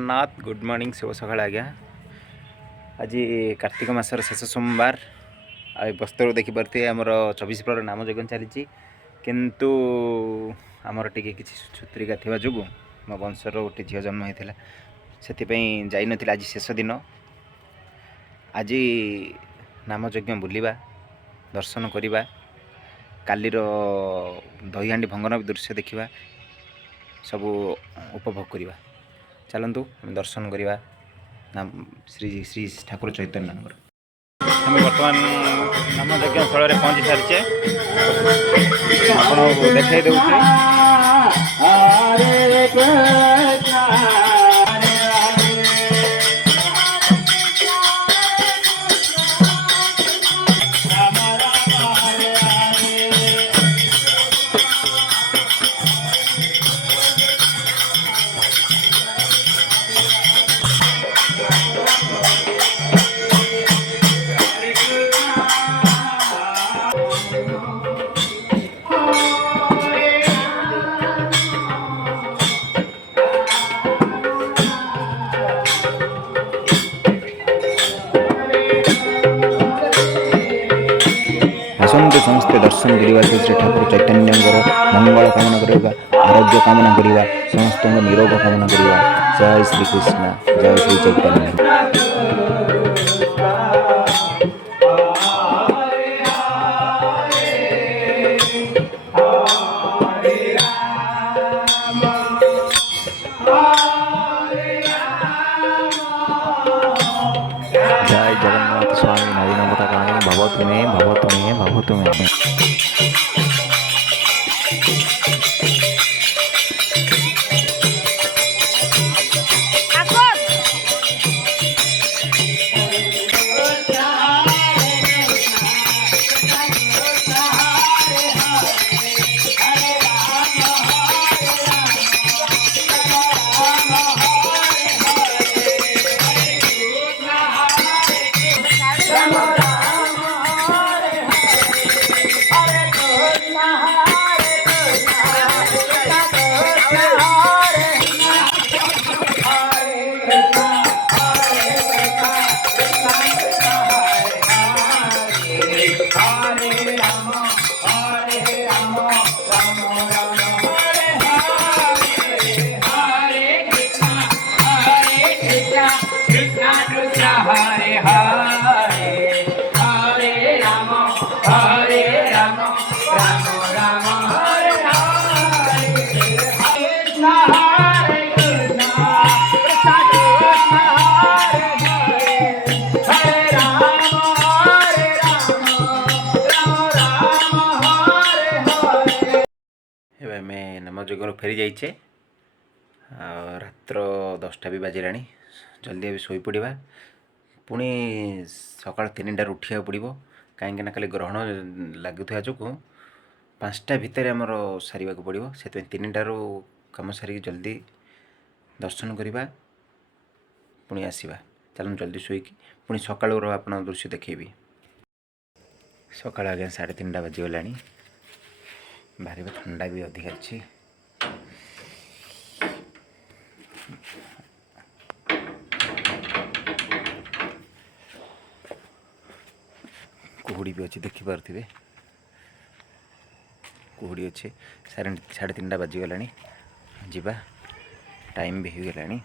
Jagannath good morning शुभ सकाळ आज्ञा। आज कार्तिक मासर शेष सोमवार बस्तर देखिपे आमर 24 प्रहर नाम यज्ञ चली किंतु आमर टी किसी छुत्रिका थी जो मो वंशर गोटे झील जन्म होता से जाइन आज शेष दिन। आज नाम यज्ञ बुलवा दर्शन करवा कालीर दहीहांडी भंगन दृश्य देखा सब उपभोग करवा। चलतु दर्शन करवा नाम श्री श्री ठाकुर चैतन्य आम बर्तमान नाम यज्ञ स्थल पहुँची सारी आपको देखा दूसरे समस्ते दर्शन करवा श्री ठाकुर चैतन्य मंगल कामना करवा आरोग्य कामना करवा समस्त निरोग कामना करवा। जय श्री कृष्ण जय श्री चैतन्य। जय जगन्नाथ स्वामी नवीन पताकाय भवतु मे भवतु मे भवतु मे। नाम यज्ञ फेरी जाइए रात्र 10टा भी बाजिला जल्दी अभी शोई पड़ा पुणी सका 3टार उठा पड़ो कहीं खाली ग्रहण लगुवा जो 5टा भितर आमर सारे पड़ो से 3टारू कम सारिक जल्दी दर्शन करवा पुणी आसवा। चलो जल्दी शोक पुणी सकाळुर आप दृश्य देखेबी। सकाळ आज्ञा 3:30 बाजिगला बाहर ठंडा भी अधिक अच्छी कुहुड़ी भी अच्छी देखिपे कुहुड़ी अच्छे 3:30 बाजिगला जीवा टाइम भी हो गला।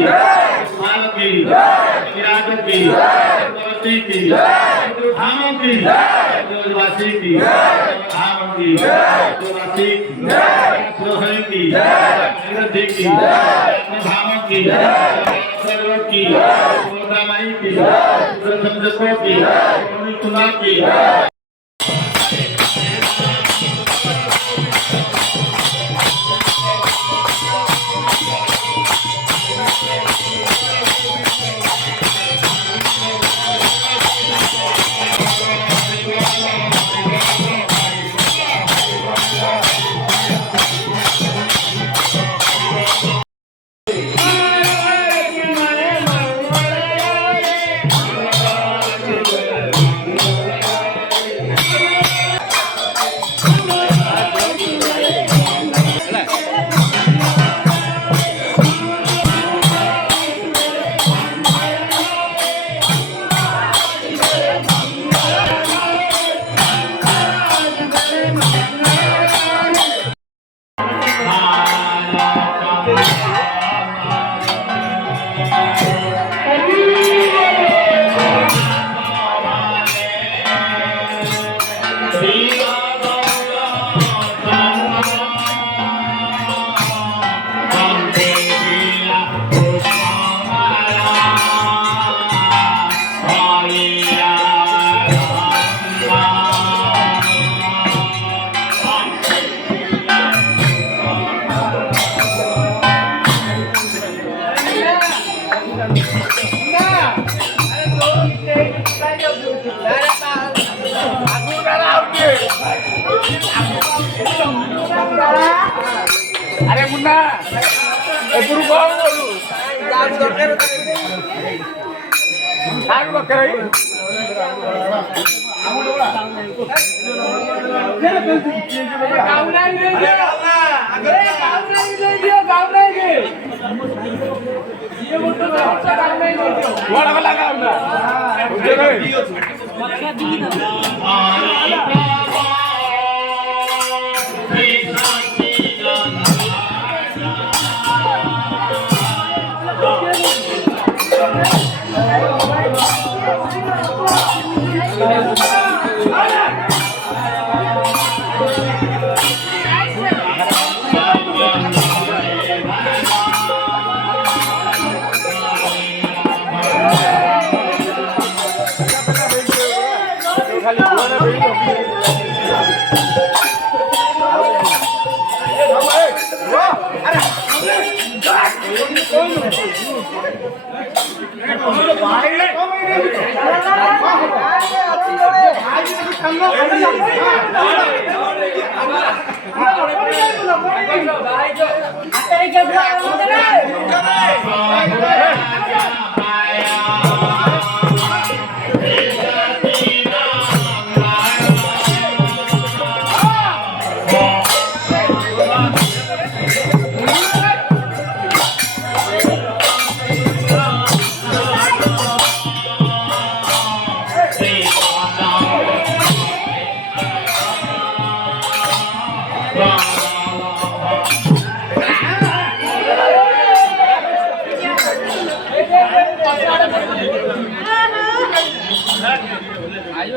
माल की विराज की भगवती की धामों की वासी की धाम की वासी की रोहन की निरधि की धामों की सर्व की माई की संजकों की कुमार की अरे मुन्ना एपुरु कौन बोलू काम दरकार साग बकराई गाँव नहीं दे दियो गाँव नहीं दे दियो गाँव नहीं दे ये बोलते हैं गाँव नहीं दे दियो बड़ा वाला गाँव ना उसे नहीं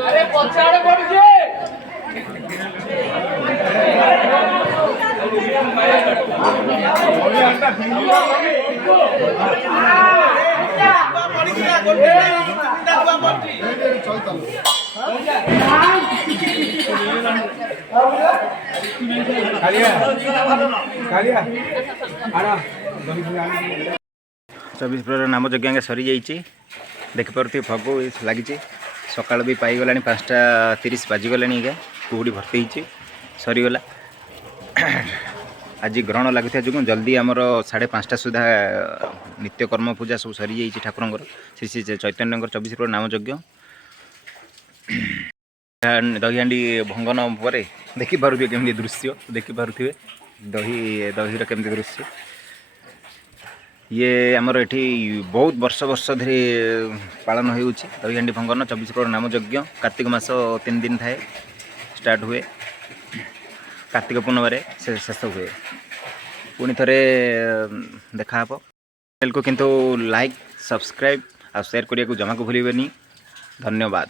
अरे पछाड़ पड़ जे चौबीस प्रहर नाम यज्ञ आगे सरी जाइए देखिपे भोग लगी सकाल भी पाईगला 5:30 बाजिगला आज्ञा कुहुड़ी भर्ती होती सरीगला आज ग्रहण लगुता जो जल्दी आमर 5:30 सुधा नित्यकर्म पूजा सब सरी जाइए ठाकुर श्री श्री चैतन्य 24 प्रहर नाम यज्ञ दहीहांडी भंगन पर देखिपे केमी दृश्य देखिपे दही केमी दृश्य ये आमर एठी बहुत वर्ष वर्ष धरी पालन हो दहीहांडी भंगन 24 प्रहर नाम यज्ञ कार्तिक मास 3 दिन थाए स्टार्ट हुए कार्तिक पूर्णिमा शेष हुए पुणी थे देखा। चैनल को किंतु लाइक सब्सक्राइब और शेयर करने को जमा को भूलिबेनी। धन्यवाद।